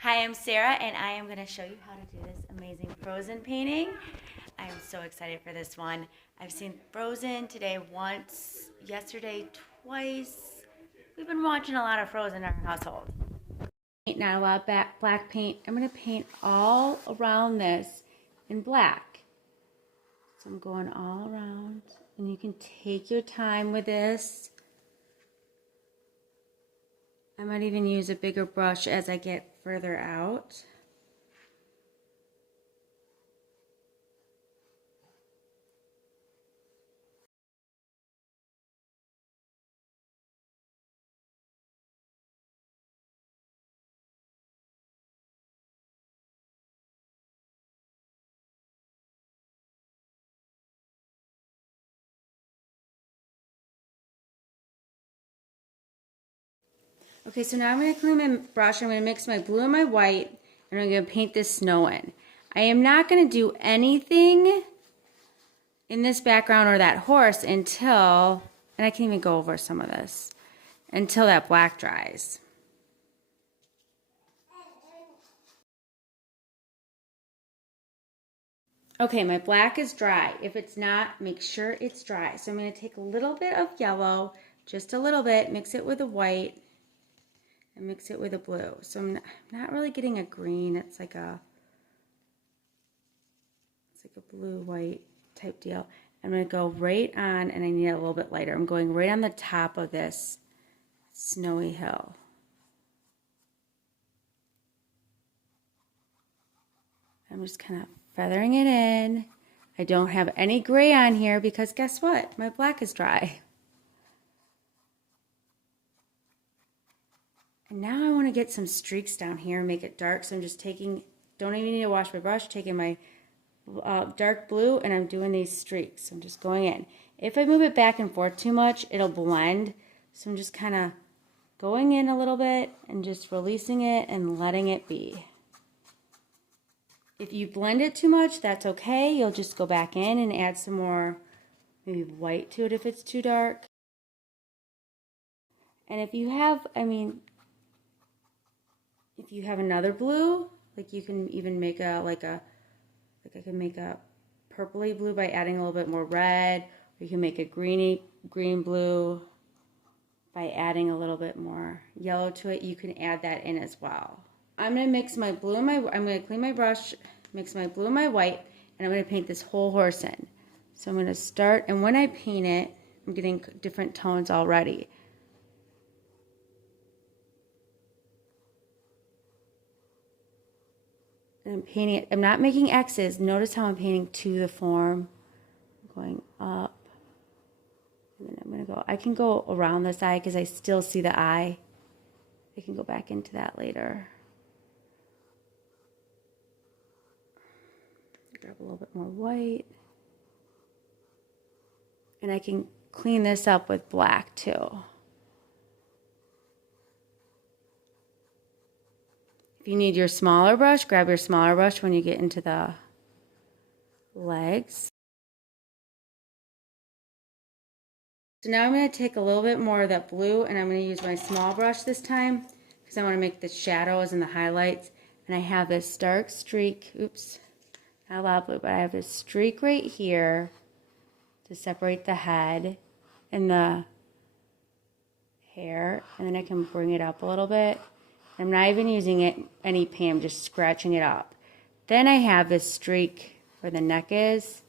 Hi, I'm Sarah, and I am going to show you how to do this amazing Frozen painting. I am so excited for this one. I've seen Frozen today once, yesterday twice. We've been watching a lot of Frozen in our household. Not a lot of black paint. I'm going to paint all around this in black. So I'm going all around, and you can take your time with this. I might even use a bigger brush as I get further out. Okay, so now I'm going to clean my brush. I'm going to mix my blue and my white, and I'm going to paint this snow in. I am not going to do anything in this background or that horse until, and I can even go over some of this, until that black dries. Okay, my black is dry. If it's not, make sure it's dry. So I'm going to take a little bit of yellow, just a little bit, mix it with the white, and mix it with the blue. So I'm not really getting a green. It's like a blue-white type deal. I'm going to go right on, and I need it a little bit lighter. I'm going right on the top of this snowy hill. I'm just kind of feathering it in. I don't have any gray on here because guess what? My black is dry. And now I want to get some streaks down here and make it dark. So I'm just taking, don't even need to wash my brush, taking my dark blue, and I'm doing these streaks. I'm just going in. If I move it back and forth too much, it'll blend. So I'm just kind of going in a little bit and just releasing it and letting it be. If you blend it too much, that's okay. You'll just go back in and add some more maybe white to it if it's too dark. And if you have, if you have another blue, like you can even make I can make a purpley blue by adding a little bit more red, or you can make a green blue by adding a little bit more yellow to it. You can add that in as well. I'm going to mix my blue and I'm going to clean my brush, mix my blue and my white, and I'm going to paint this whole horse in. So I'm going to start, and when I paint it, I'm getting different tones already. And I'm painting it. I'm not making X's. Notice how I'm painting to the form. I'm going up. And then I'm going to go, I can go around this eye because I still see the eye. I can go back into that later. Grab a little bit more white. And I can clean this up with black too. If you need your smaller brush, grab your smaller brush when you get into the legs. So now I'm going to take a little bit more of that blue, and I'm going to use my small brush this time because I want to make the shadows and the highlights. And I have this dark streak, oops, not a lot of blue, but I have this streak right here to separate the head and the hair, and then I can bring it up a little bit. I'm not even using any paint, I'm just scratching it up. Then I have this streak where the neck is,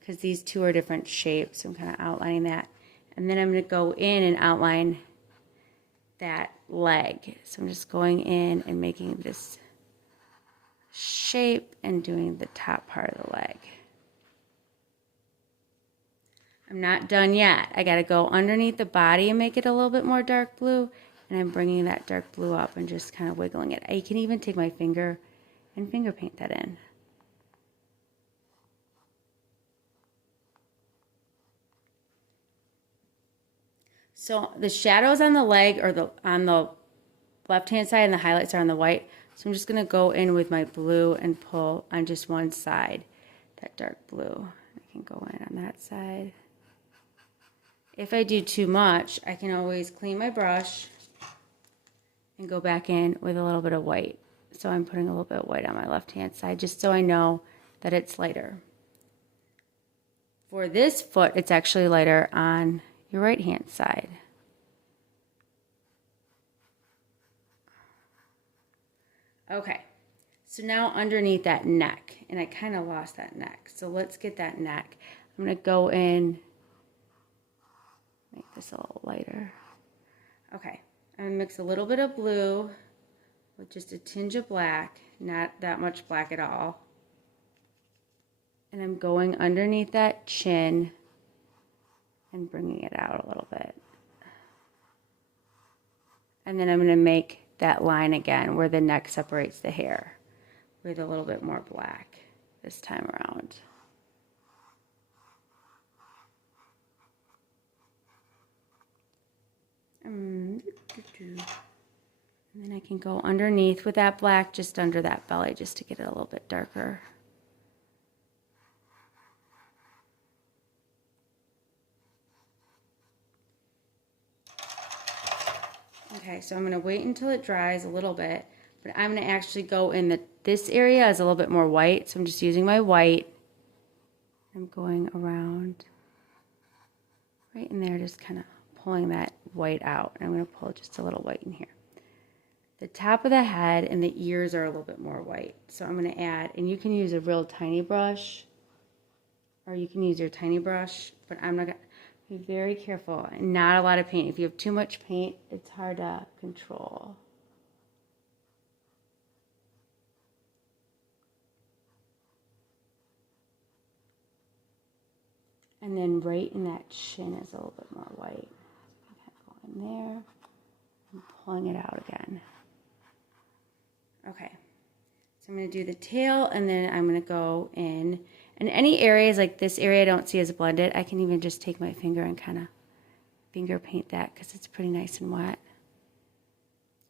because these two are different shapes, so I'm kind of outlining that. And then I'm going to go in and outline that leg. So I'm just going in and making this shape and doing the top part of the leg. I'm not done yet. I got to go underneath the body and make it a little bit more dark blue. And I'm bringing that dark blue up and just kind of wiggling it. I can even take my finger and finger paint that in. So the shadows on the leg are on the left-hand side, and the highlights are on the white. So I'm just going to go in with my blue and pull on just one side, that dark blue. I can go in on that side. If I do too much, I can always clean my brush and go back in with a little bit of white. So I'm putting a little bit of white on my left-hand side just so I know that it's lighter. For this foot, it's actually lighter on your right-hand side. Okay, so now underneath that neck, and I kind of lost that neck, so let's get that neck. I'm going to go in, make this a little lighter. Okay, I'm going to mix a little bit of blue with just a tinge of black, not that much black at all. And I'm going underneath that chin and bringing it out a little bit. And then I'm going to make that line again where the neck separates the hair with a little bit more black this time around. And then I can go underneath with that black just under that belly just to get it a little bit darker. Okay, so I'm going to wait until it dries a little bit, but I'm going to actually go in this area is a little bit more white, so I'm just using my white. I'm going around right in there, just kind of pulling that white out. And I'm going to pull just a little white in here. The top of the head and the ears are a little bit more white, so I'm going to add, and you can use a real tiny brush, or you can use your tiny brush, but I'm not going to. Be very careful and not a lot of paint. If you have too much paint, it's hard to control. And then right in that chin is a little bit more white. Go in there and pulling it out again. Okay, so I'm going to do the tail, and then I'm going to go in. And any areas like this area I don't see as blended, I can even just take my finger and kind of finger paint that because it's pretty nice and wet.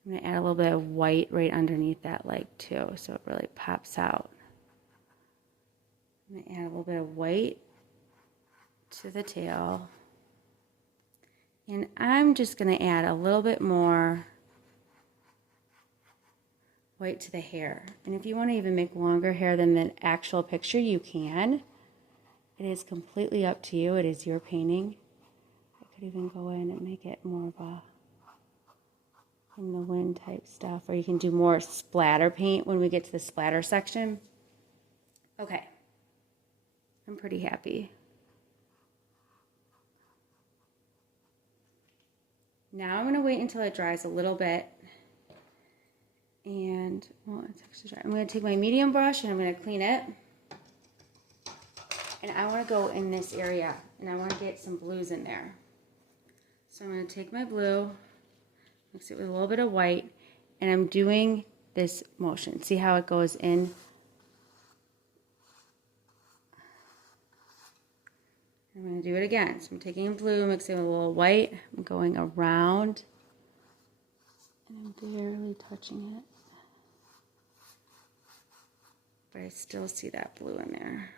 I'm going to add a little bit of white right underneath that leg too, so it really pops out. I'm going to add a little bit of white to the tail. And I'm just going to add a little bit more white to the hair. And if you want to even make longer hair than the actual picture, you can. It is completely up to you. It is your painting. I could even go in and make it more of a in the wind type stuff, or you can do more splatter paint when we get to the splatter section. Okay, I'm pretty happy. Now I'm going to wait until it dries a little bit. And, well, it's actually dry. I'm going to take my medium brush and I'm going to clean it. And I want to go in this area and I want to get some blues in there. So I'm going to take my blue, mix it with a little bit of white, and I'm doing this motion. See how it goes in? I'm going to do it again. So I'm taking blue, mixing with a little white. I'm going around, and I'm barely touching it. But I still see that blue in there.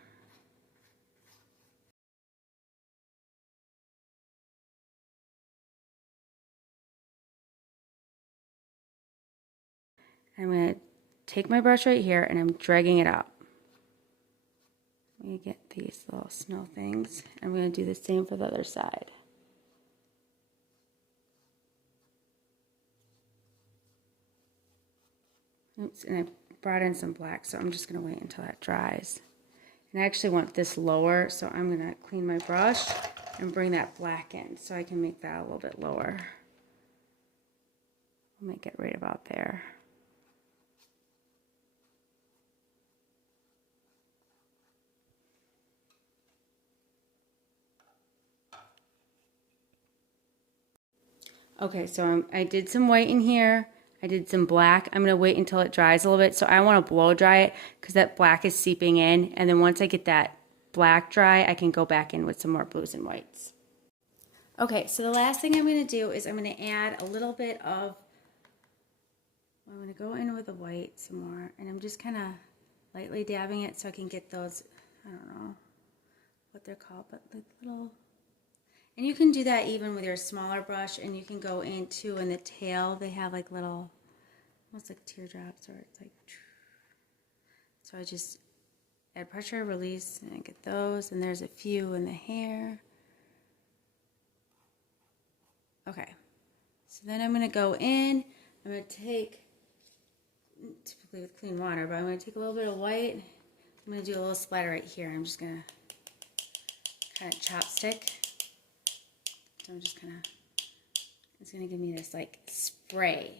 I'm going to take my brush right here and I'm dragging it up. Let me get these little snow things. I'm going to do the same for the other side. Oops, and I brought in some black, so I'm just going to wait until that dries. And I actually want this lower, so I'm going to clean my brush and bring that black in so I can make that a little bit lower. I'll make it right about there. Okay, so I did some white in here. I did some black. I'm going to wait until it dries a little bit. So I want to blow dry it because that black is seeping in. And then once I get that black dry, I can go back in with some more blues and whites. Okay, so the last thing I'm going to do is I'm going to add a little bit of, I'm going to go in with the white some more. And I'm just kind of lightly dabbing it so I can get those, I don't know what they're called, but like little... And you can do that even with your smaller brush, and you can go into in the tail, they have like little almost like teardrops, or it's like, so I just add pressure, release, and I get those, and there's a few in the hair. Okay, so then I'm going to go in, I'm going to take, typically with clean water, but I'm going to take a little bit of white, I'm going to do a little splatter right here. I'm just going to kind of chopstick, so I'm just kind of, it's going to give me this like spray.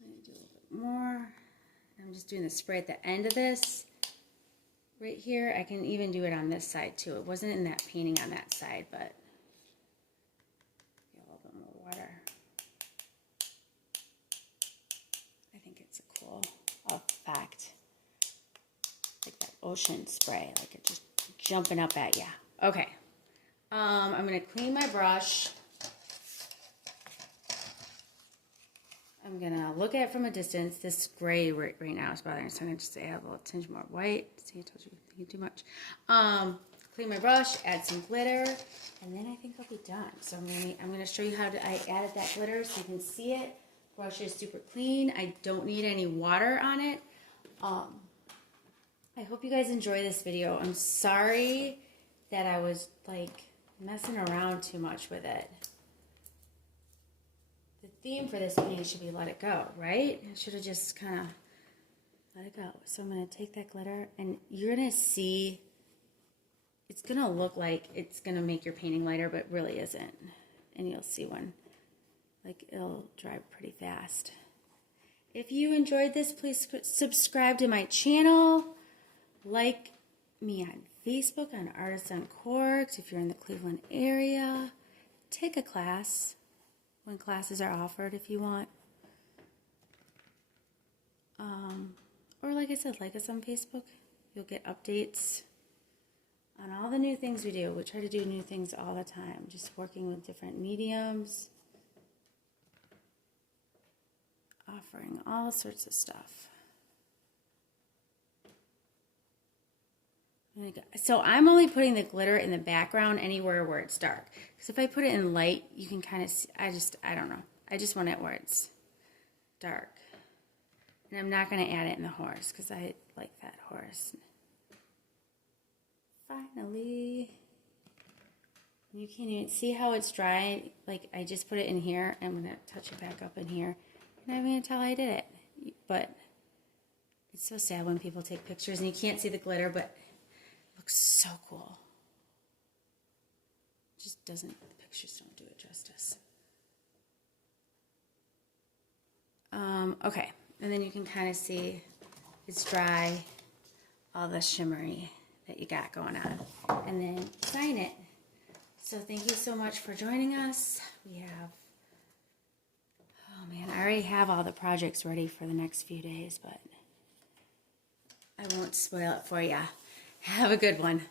I'm going to do a little bit more. I'm just doing the spray at the end of this right here. I can even do it on this side too. It wasn't in that painting on that side, but a little bit more water. I think it's a cool effect. Like that ocean spray, like it just jumping up at you. Okay. I'm going to clean my brush. I'm going to look at it from a distance. This gray right now is bothering me, so I'm going to just add a little tinge more white. See, I told you I'm thinking too much. Clean my brush, add some glitter, and then I think I'll be done. So I'm going to show you how I added that glitter so you can see it. Brush is super clean. I don't need any water on it. I hope you guys enjoy this video. I'm sorry that I was like messing around too much with it. The theme for this painting should be let it go, right? I should have just kind of let it go. So I'm going to take that glitter, and you're going to see, it's going to look like it's going to make your painting lighter, but really isn't. And you'll see when, like, it'll dry pretty fast. If you enjoyed this, please subscribe to my channel. Like me on Facebook on Artists Uncork'd. If you're in the Cleveland area, take a class when classes are offered if you want. Or like I said, like us on Facebook. You'll get updates on all the new things we do. We try to do new things all the time, just working with different mediums, offering all sorts of stuff. So I'm only putting the glitter in the background anywhere where it's dark. Because if I put it in light, you can kind of see, I don't know. I just want it where it's dark. And I'm not going to add it in the horse because I like that horse. Finally. You can't even see how it's dry. Like, I just put it in here. I'm going to touch it back up in here. And I'm going to tell I did it. But it's so sad when people take pictures and you can't see the glitter, but looks so cool. Just doesn't, the pictures don't do it justice. Okay, and then you can kind of see it's dry, all the shimmery that you got going on, and then sign it. So thank you so much for joining us. We have, oh man, I already have all the projects ready for the next few days, but I won't spoil it for you. Have a good one.